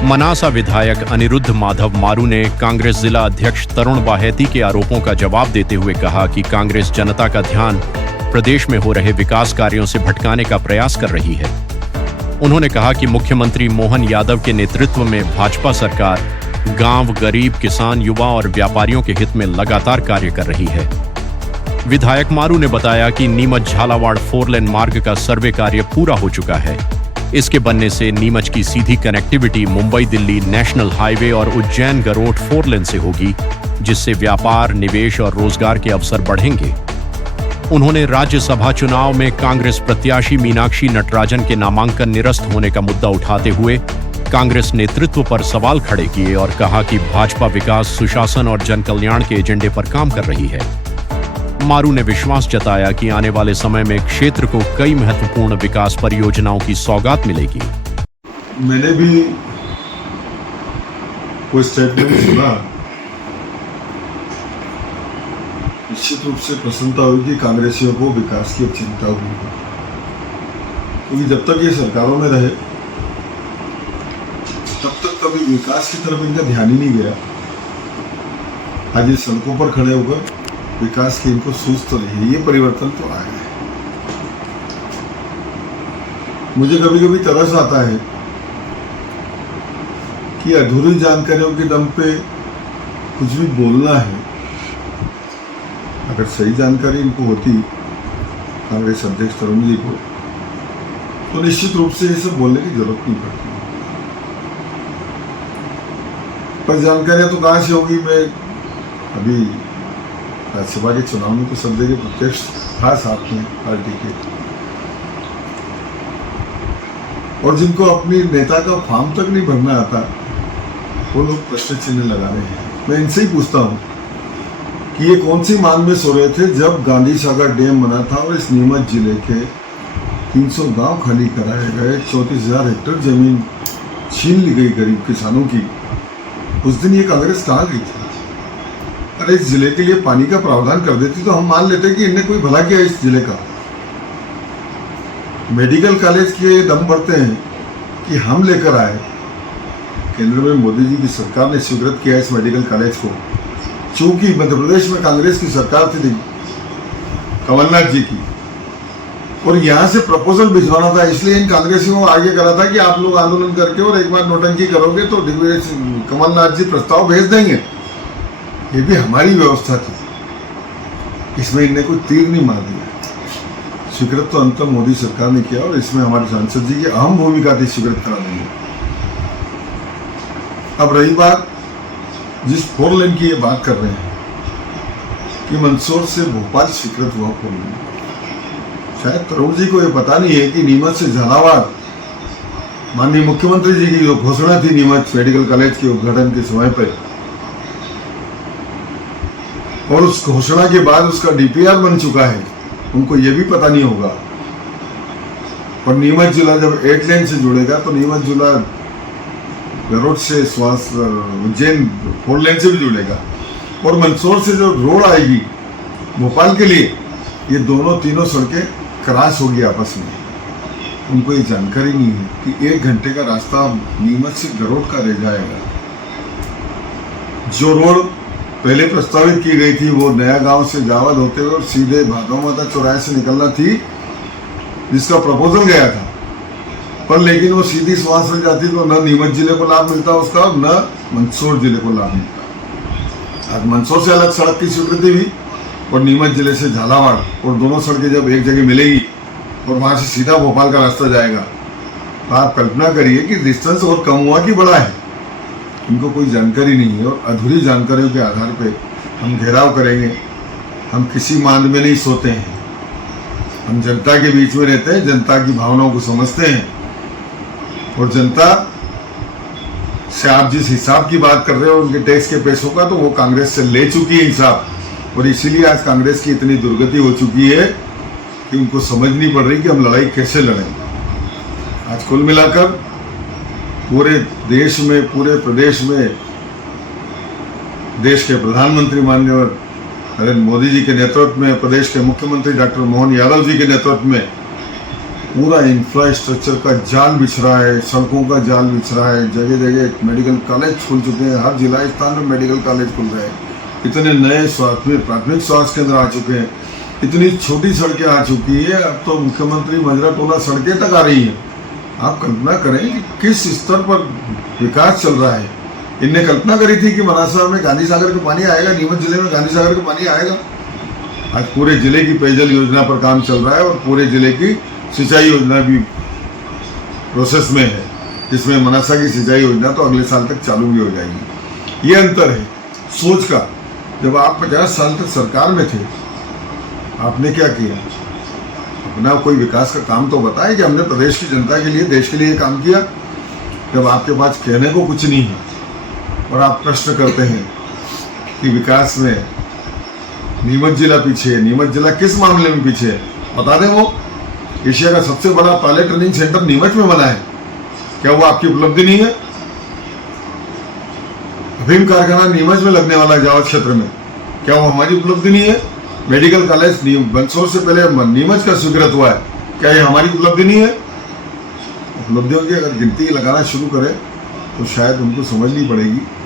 मनासा विधायक अनिरुद्ध माधव मारू ने कांग्रेस जिला अध्यक्ष तरुण बाहेती के आरोपों का जवाब देते हुए कहा कि कांग्रेस जनता का ध्यान प्रदेश में हो रहे विकास कार्यों से भटकाने का प्रयास कर रही है। उन्होंने कहा कि मुख्यमंत्री मोहन यादव के नेतृत्व में भाजपा सरकार गांव, गरीब, किसान, युवा और व्यापारियों के हित में लगातार कार्य कर रही है। विधायक मारू ने बताया कि नीमच झालावाड़ 4 लेन मार्ग का सर्वे कार्य पूरा हो चुका है। इसके बनने से नीमच की सीधी connectivity Mumbai Delhi national highway और उज्जैन गरोठ 4 लेन से होगी, जिससे व्यापार, निवेश और रोजगार के अवसर बढ़ेंगे। उन्होंने राज्यसभा चुनाव में कांग्रेस प्रत्याशी मीनाक्षी नटराजन के नामांकन निरस्त होने का मुद्दा उठाते हुए कांग्रेस नेतृत्व पर सवाल खड़े किए और कहा कि भाजपा विकास, सुशासन और जनकल्याण के एजेंडे पर काम कर रही है। मारू ने विश्वास जताया कि आने वाले समय में क्षेत्र को कई महत्वपूर्ण विकास परियोजनाओं की सौगात मिलेगी। मैंने भी कोई स्टेटमेंट सुना, निश्चित रूप से प्रसन्नता हुई कि कांग्रेसियों को विकास की चिंता हुई, क्योंकि जब तक ये सरकारों में रहे तब तक कभी विकास की तरफ इनका ध्यान ही नहीं गया। आज ये सड़कों पर खड़े होकर विकास की इनको सूझ तो नहीं है। ये परिवर्तन तो आया है। मुझे कभी कभी तरस आता है कि अधूरी जानकारियों के दम पे कुछ भी बोलना है। अगर सही जानकारी इनको होती कांग्रेस अध्यक्ष तरुण जी को, तो निश्चित रूप से ये सब बोलने की जरूरत नहीं पड़ती। पर जानकारियां तो कहां से होगी? मैं अभी राज्यसभा के चुनाव में तो सब जगह प्रत्यक्ष था साथ में पार्टी के, और जिनको अपनी नेता का फॉर्म तक नहीं भरना आता वो लोग प्रश्न चिन्ह लगा रहे हैं। मैं इनसे ही पूछता हूं कि ये कौन सी मान में सो रहे थे जब गांधी सागर डैम बना था और इस नीमच जिले के 300 गांव खाली कराए गए, 34,000 हेक्टेयर जमीन छीन ली गई गरीब किसानों की। उस दिन ये कांग्रेस कहाँ गई थी? अरे इस जिले के लिए पानी का प्रावधान कर देती तो हम मान लेते कि इनने कोई भला किया इस जिले का। मेडिकल कॉलेज के दम भरते हैं कि हम लेकर आए। केंद्र में मोदी जी की सरकार ने स्वीकृत किया इस मेडिकल कॉलेज को, चूंकि मध्य प्रदेश में कांग्रेस की सरकार थी कमलनाथ जी की, और यहाँ से प्रपोजल भिजवाना था। इसलिए इन कांग्रेसियों को आगे करा था कि आप लोग आंदोलन करके और एक बार नोटंकी करोगे तो कमलनाथ जी प्रस्ताव भेज देंगे। ये भी हमारी व्यवस्था थी। इसमें इनने कोई तीर नहीं मार दिया। स्वीकृत तो अंततः मोदी सरकार ने किया, और इसमें हमारे सांसद जी की अहम भूमिका थी स्वीकृत कराने में। अब रही बात जिस 4 लेन की ये बात कर रहे हैं कि मंदसौर से भोपाल स्वीकृत हुआ 4 लेन, शायद तरुण जी को ये पता नहीं है कि नीमच से झालावाड़ माननीय मुख्यमंत्री जी की जो घोषणा थी नीमच मेडिकल कॉलेज के उद्घाटन के समय पर, और उस घोषणा के बाद उसका डीपीआर बन चुका है, उनको ये भी पता नहीं होगा। और नीमच जिला जब 8 लेन से जुड़ेगा तो नीमच जिला गरोठ से उज्जैन 4 लेन से भी जुड़ेगा, और मंदसौर से जो रोड आएगी भोपाल के लिए, ये तीनों सड़कें क्रॉस होगी आपस में। उनको ये जानकारी नहीं है कि 1 घंटे का रास्ता नीमच से गरोठ का रह जाएगा। जो रोड पहले प्रस्तावित की गई थी वो नया गांव से जावद होते हुए और सीधे भादोमाता चौराहे से निकलना थी, जिसका प्रपोजल गया था, पर लेकिन वो सीधी वहां से जाती तो न नीमच जिले को लाभ मिलता उसका, न मंदसौर जिले को लाभ मिलता। आज मंदसौर से अलग सड़क की स्वीकृति हुई और नीमच जिले से झालावाड़, और दोनों सड़कें जब एक जगह मिलेगी और वहां से सीधा भोपाल का रास्ता जाएगा, तो आप कल्पना करिए कि डिस्टेंस और कम हुआ कि बड़ा है। इनको कोई जानकारी नहीं है, और अधूरी जानकारियों के आधार पे हम घेराव करेंगे। हम किसी मान में नहीं सोते हैं। हम जनता के बीच में रहते हैं, जनता की भावनाओं को समझते हैं, और जनता से आप जिस हिसाब की बात कर रहे हो उनके टैक्स के पैसों का, तो वो कांग्रेस से ले चुकी है हिसाब, और इसीलिए आज कांग्रेस की इतनी दुर्गति हो चुकी है कि उनको समझ नहीं पड़ रही कि हम लड़ाई कैसे लड़ें। आज कुल मिलाकर पूरे देश में, पूरे प्रदेश में देश के प्रधानमंत्री माननीय नरेंद्र मोदी जी के नेतृत्व में, प्रदेश के मुख्यमंत्री डॉक्टर मोहन यादव जी के नेतृत्व में पूरा इंफ्रास्ट्रक्चर का जाल बिछ रहा है, सड़कों का जाल बिछ रहा है, जगह जगह मेडिकल कॉलेज खुल चुके हैं, हर जिला स्थान में मेडिकल कॉलेज खुल रहे हैं, इतने नए प्राथमिक स्वास्थ्य केंद्र आ चुके हैं, इतनी छोटी सड़कें आ चुकी है। अब तो मुख्यमंत्री मजरा टोला सड़कें तक आ रही हैं। आप कल्पना करें कि किस स्तर पर विकास चल रहा है। इनने कल्पना करी थी कि मनासा में गांधी सागर का पानी आएगा, नीमच जिले में गांधी सागर का पानी आएगा। आज पूरे जिले की पेयजल योजना पर काम चल रहा है और पूरे जिले की सिंचाई योजना भी प्रोसेस में है, जिसमें मनासा की सिंचाई योजना तो अगले साल तक चालू भी हो जाएगी। ये अंतर है सोच का। जब आप 50 साल तक सरकार में थे, आपने क्या किया? अपना कोई विकास का काम तो बताएं कि हमने प्रदेश की जनता के लिए, देश के लिए काम किया। जब आपके पास कहने को कुछ नहीं है और आप प्रश्न करते हैं कि विकास में नीमच जिला पीछे है, नीमच जिला किस मामले में पीछे है? बता दें। वो एशिया का सबसे बड़ा पायलट ट्रेनिंग सेंटर नीमच में बना है, क्या वो आपकी उपलब्धि नहीं है? अफीम कारखाना नीमच में लगने वाला है जावद क्षेत्र में, क्या वो हमारी उपलब्धि नहीं है? मेडिकल कॉलेज बंसोर से पहले नीमच का स्वीकृत हुआ है, क्या ये हमारी उपलब्धि नहीं है? उपलब्धियों की अगर गिनती लगाना शुरू करें तो शायद उनको समझनी पड़ेगी